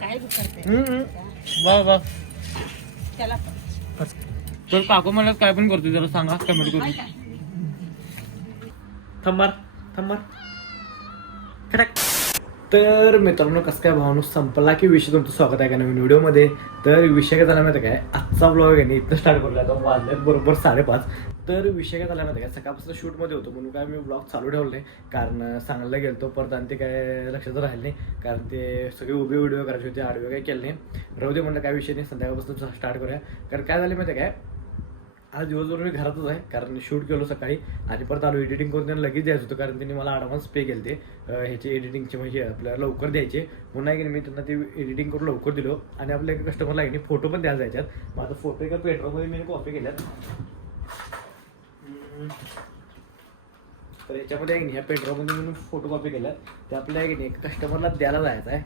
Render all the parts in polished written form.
काय करते वा वा त्याला तर काकू मला काय पण करतो जरा सांगा कमेंट करून. थांबार तर मित्रांनो कसं काय भावनो संपला की विषय तुमचं स्वागत आहे का नवीन व्हिडिओमध्ये. तर विषय काय झाला माहिती काय, आजचा ब्लॉग आहे इथं स्टार्ट करूया आता वाजले बरोबर 5:30. तर विषय काय झाला माहिती काय, सकाळपासून शूटमध्ये होतो म्हणून काय मी ब्लॉग चालू ठेवलं नाही, कारण सांगायला गेलो परत आणि ते काय लक्षात राहिले नाही, कारण ते सगळे उभे व्हिडिओ करायचे होते, आडवे काही केले नाही. राहू दे म्हणलं काय विषय नाही, संध्याकाळपासून स्टार्ट करूया. कारण काय झालं माहिती काय, आज दिवसभर मी घरातच आहे, कारण शूट केलो सकाळी आणि परत आलो एडिटिंग करून त्यांना लगेच द्यायचं होतं, कारण त्यांनी मला ॲडव्हान्स पे केले ते ह्याचे एडिटिंगचे, म्हणजे आपल्याला लवकर द्यायचे म्हणून आहे की मी त्यांना ते एडिटिंग करून लवकर दिलो. आणि आपल्या एका कस्टमरला आहे की फोटो पण द्यायला जायच्यात. माझा फोटो एका पेट्रोलमध्ये मी कॉपी केल्यात. तर याच्यामध्ये आहे की नाही ह्या पेट्रोलमध्ये मी फोटो कॉपी केल्यात, ते आपल्या आहे की नाही कस्टमरला द्यायला जायचं आहे.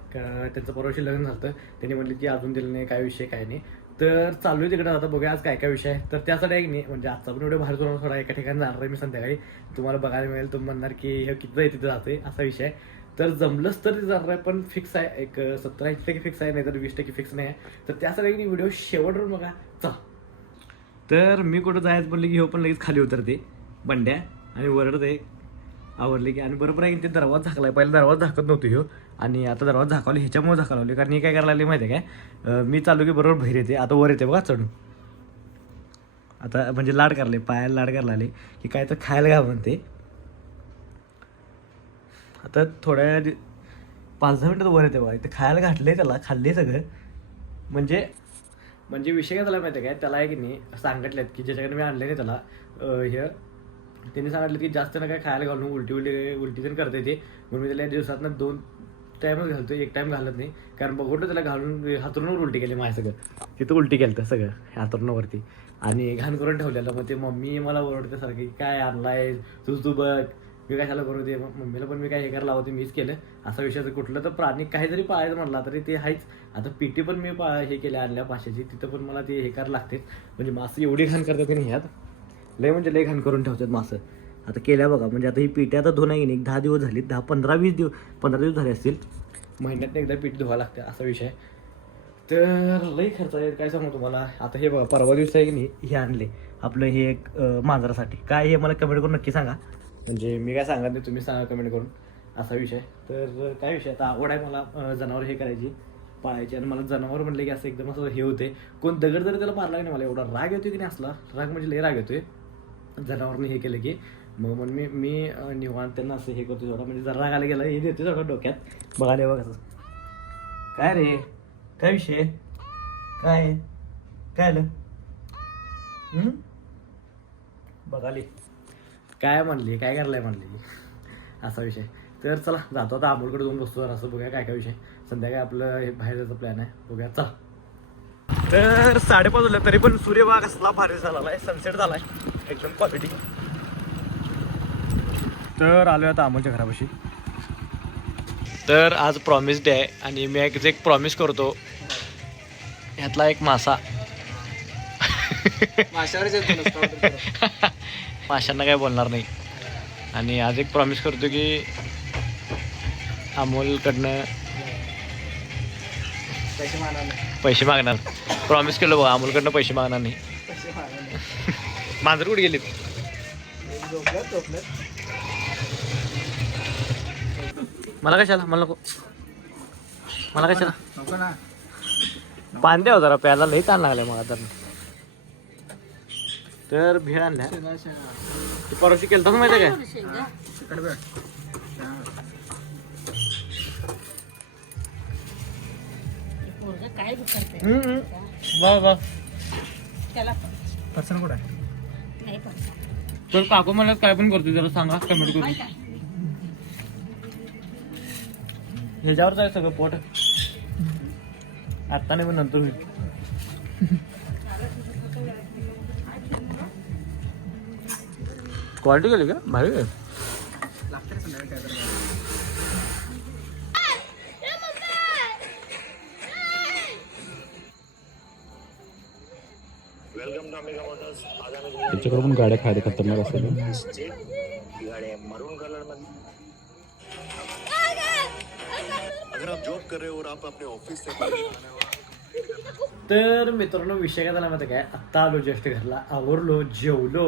त्यांचं परवाशी लग्न झालं, त्यांनी म्हटलं की अजून दिलं नाही, काय विषय काय नाही. तर चालू आहे तिकडे आता बघूया आज काय काय विषय आहे. तर त्यासाठी आहे की नाही, म्हणजे आजचा पण एवढं बाहेर जाऊन थोडा एका ठिकाणी जाणार आहे मी संध्याकाळी, तुम्हाला बघायला मिळेल. तुम्ही म्हणणार की हे किती आहे तिथं जाते असा विषय आहे. तर जमलंच तर ते जाणार आहे, पण फिक्स आहे एक 70-80% फिक्स आहे, नाही तर 20% फिक्स नाही आहे. तर त्यासाठी व्हिडिओ शेवटवर बघा चला. तर मी कुठं जायचं म्हणलं की हो पण लगेच खाली उतरते बंड्या आणि वरडते आवडले की, आणि बरोबर आहे की ते दरवाजा झाकलाय, पहिला दरवाजा झाकत नव्हतो ह्यो आणि आता दरवाजा झाकावले ह्याच्यामुळे झाकावले, कारण हे काय करायला लागले माहिती आहे काय, मी चालू की बरोबर बाहेर येते, आता वर येते बघा चढून. आता म्हणजे लाड करले, पायाला लाड करायला आले की काय तर खायला घ्या म्हणते. आता थोड्या 5-10 मिनिटात वर येते बघा, इथे खायला घातले त्याला, खाल्ले सगळं. म्हणजे विषय काय झाला माहिती आहे काय, त्याला आहे की नाही सांगितलेत की ज्याच्याकडे मी आणले नाही त्याला हे त्यांनी सांगितलं की जास्त ना काय खायला घालून उलटी तर करता येते, म्हणून मी त्याला दिवसातनं 2 टाईमच घालतो, 1 टाईम घालत नाही. कारण बघतो त्याला घालून हातरूनवर उलटी केली माझ्या सगळं, तिथं उलटी केलं तर सगळं हातरूनवरती आणि घाण करून ठेवलेलं. मग ते मम्मी मला ओरडते सारखी, काय आणलाय तू बघ, मी कशाला करू दे. मम्मीला पण मी काय हे करायला लावते, मीच केलं असा विषय. कुठलं तर प्राणी काही जरी पाळायचं म्हटला तरी ते आहेच. आता पिटी पण मी हे केल्या आणल्या पाशाची, तिथं पण मला ते हे करायला लागते. म्हणजे मासे एवढी घाण करतात की नाही ह्यात, लय म्हणजे लय घाण करून ठेवतात मासं. आता केल्या बघा, म्हणजे आता ही पिठी आता धुवून आहे की नाही 10 दिवस झाली, 10-15-20 दिवस 15 दिवस झाले असतील, महिन्यात एकदा पीठ धुवायला लागते असा विषय. तर लई खर्च आहे काय सांगू तुम्हाला. आता हे बघा परवा दिवस आहे की नाही हे आणले आपलं हे एक मांजरासाठी, काय हे मला कमेंट करून नक्की सांगा, म्हणजे मी काय सांगत नाही, तुम्ही सांगा कमेंट करून असा विषय. तर काय विषय, आता आवड आहे मला जनावर हे करायची, पाळायची, आणि मला जनावर म्हणले की असं एकदम असं हे होते, कोण दगड जरी त्याला मारला की नाही मला एवढा राग येतोय की नाही, असला राग म्हणजे लई राग येतोय जनावरने हे केलं की. मग मी निवांत त्यांना असं हे करतो थोडा, म्हणजे जरा राग आला गेला हे देतो थोडं डोक्यात. बघाले बघा कसं काय रे, काय विषय, काय काय आलं बघाले काय म्हणली, काय करायला म्हणली असा विषय. तर चला जातो आता आंबोलकडे जाऊन बसतो, असं बघूया काय काय विषय. संध्याकाळी आपलं हे बाहेर जायचं प्लॅन आहे, बघूया चला. तर 5:30 वाजले तरी पण सूर्य बघा कसला भारी झाला आहे, सनसेट झालाय एकदम क्वालिटी. तर आलोय आता अमोलच्या घरापाशी. तर आज प्रॉमिस डे आहे आणि मी एक प्रॉमिस करतो, ह्यातला एक मासा माशांना काय बोलणार नाही. आणि आज एक प्रॉमिस करतो की अमोलकडनं पैसे मागणार. प्रॉमिस केलं बघा, अमोलकडनं पैसे मागणार नाही. मांजर कुठे गेली, मला कशाला, मला नको, मला कशाला पाणी द्यावं जरा प्यायला, लई ताण लागलाय मग आता. तर भेळ आणल्या तू परवाशी केलं तर माहिती काय, काय करते वा वा त्याला पर्सन कुठं आहे. नाही तर काकू मला काय पण करतो जरा सांगा कमेंट करून. ह्याच्यावरच आहे सगळं पोट, आता नाही पण नंतर होईल. क्वालिटी केली का भारी आहे. त्याच्याकडे पण गाड्या खायला खतरनाक असतात. मरून कलर मध्ये अगर आप जॉब कर रहे हो और आप अपने ऑफिस से परेशान हो, तर मित्रांनो विषय काय झाला माहिती काय, आत्ता आलो जस्ट घरला, आवरलो,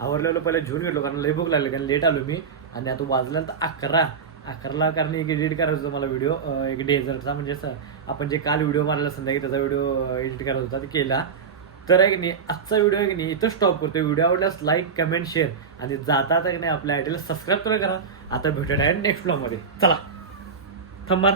आवरलेलो पहिले जेवून घेतलो कारण लई भूक लागली, कारण लेट आलो मी. आणि आता वाजला तर 11ला कारण एक एडिट करायचं होतं मला व्हिडिओ, एक डेझर्टचा, म्हणजे आपण जे काल व्हिडिओ मारला संध्याकाळी त्याचा व्हिडिओ एडिट करायचा होता, ते केला. तर आहे की नाही आजचा व्हिडिओ आहे की नाही इथं स्टॉप करतो. व्हिडिओ आवडल्यास लाईक, कमेंट, शेअर आणि जाता की नाही आपल्या आयडीला सबस्क्राईब करा. आता भेटूया नेक्स्ट ब्लॉगमध्ये. चला थांबार